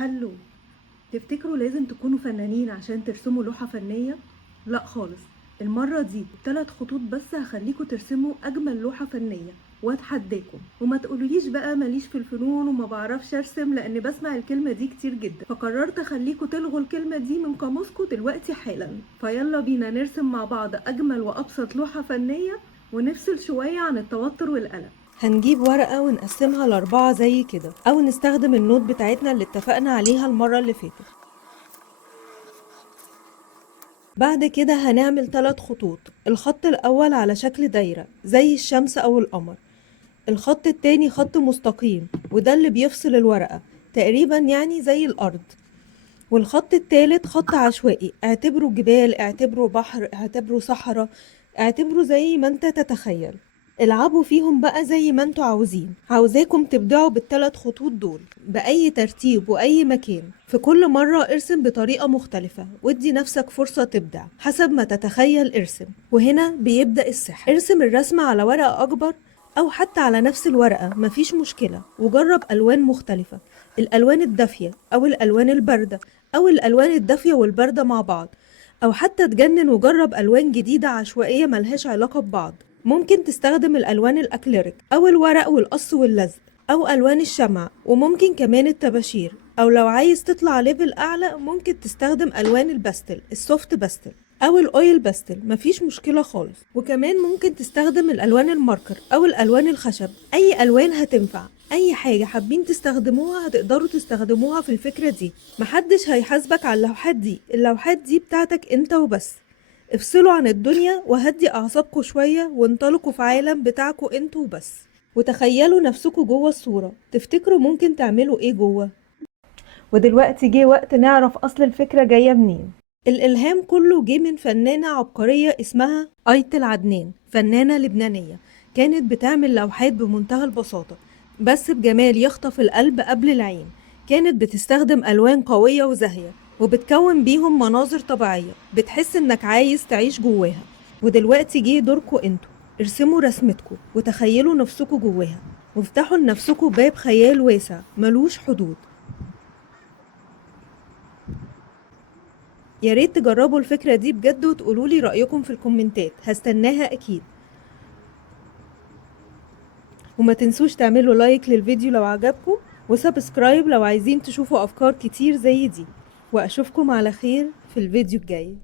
هلو. تفتكروا لازم تكونوا فنانين عشان ترسموا لوحة فنية؟ لا خالص. المرة دي ب3 خطوط بس هخليكوا ترسموا أجمل لوحة فنية واتحداكم، وما تقولوليش بقى ماليش في الفنون وما بعرفش ارسم، لان بسمع الكلمة دي كتير جدا، فقررت اخليكوا تلغوا الكلمة دي من قاموسكوا دلوقتي حالا. فيلا بينا نرسم مع بعض أجمل وأبسط لوحة فنية ونفصل شوية عن التوتر والقلق. هنجيب ورقة ونقسمها ل4 زي كده، أو نستخدم النوت بتاعتنا اللي اتفقنا عليها المرة اللي فاتت. بعد كده هنعمل 3 خطوط، الخط الأول على شكل دايرة زي الشمس أو القمر، الخط التاني خط مستقيم وده اللي بيفصل الورقة تقريبا يعني زي الأرض، والخط التالت خط عشوائي، اعتبره جبال، اعتبره بحر، اعتبره صحراء، اعتبره زي ما انت تتخيل. العبوا فيهم بقى زي ما انتوا عاوزين. عاوزاكم تبدعوا ب3 خطوط دول بأي ترتيب وأي مكان. في كل مرة ارسم بطريقة مختلفة وادي نفسك فرصة تبدع حسب ما تتخيل. ارسم وهنا بيبدأ السحر. ارسم الرسمة على ورقة أكبر أو حتى على نفس الورقة، مفيش مشكلة، وجرب ألوان مختلفة، الألوان الدافية أو الألوان الباردة أو الألوان الدافية والباردة مع بعض، أو حتى تجنن وجرب ألوان جديدة عشوائية ملهاش علاقة ببعض. ممكن تستخدم الألوان الأكليريك أو الورق والقص واللزق أو ألوان الشمع، وممكن كمان الطباشير، أو لو عايز تطلع ليفل أعلى ممكن تستخدم ألوان الباستل، السوفت باستل أو الأويل باستل، مفيش مشكلة خالص. وكمان ممكن تستخدم الألوان الماركر أو الألوان الخشب، أي ألوان هتنفع. أي حاجة حابين تستخدموها هتقدروا تستخدموها في الفكرة دي، محدش هيحاسبك على اللوحات دي، اللوحات دي بتاعتك انت وبس. افصلوا عن الدنيا وهدي أعصابكوا شوية وانطلقوا في عالم بتاعكوا انتوا وبس، وتخيلوا نفسكوا جوه الصورة. تفتكروا ممكن تعملوا ايه جوه؟ ودلوقتي جه وقت نعرف أصل الفكرة جاية منين. الإلهام كله جه من فنانة عبقرية اسمها أيتل عدنان، فنانة لبنانية كانت بتعمل لوحات بمنتهى البساطة بس بجمال يخطف القلب قبل العين. كانت بتستخدم ألوان قوية وزاهية وبتكون بيهم مناظر طبيعية بتحس إنك عايز تعيش جواها. ودلوقتي جه دوركوا انتوا، ارسموا رسمتكوا وتخيلوا نفسكوا جواها، وافتحوا لنفسكوا باب خيال واسع ملوش حدود. يا ريت تجربوا الفكرة دي بجد وتقولولي رأيكم في الكومنتات، هستناها أكيد. وما تنسوش تعملوا لايك للفيديو لو عجبكم، وسبسكرايب لو عايزين تشوفوا أفكار كتير زي دي. وأشوفكم على خير في الفيديو الجاي.